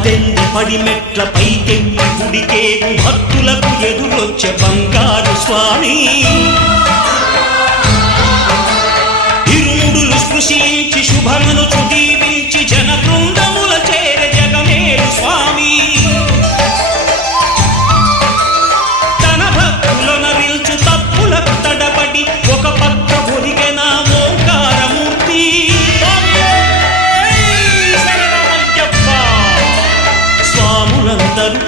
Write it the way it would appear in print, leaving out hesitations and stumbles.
పద్దెనిమిది పడిమెట్ల పైకెక్కి గుడికే భక్తులకు ఎదురొచ్చే బంగారు స్వామి ఇరుముడులు స్పృశించి శుభమును చుదీవించి జన బృందముల చేరే జగమేలు స్వామి తన భక్తుల నరిల్చు తప్పులకు తడబడి ఒక పక్క ఒరిగెన ఓంకారమూర్తి స్వాములందరూ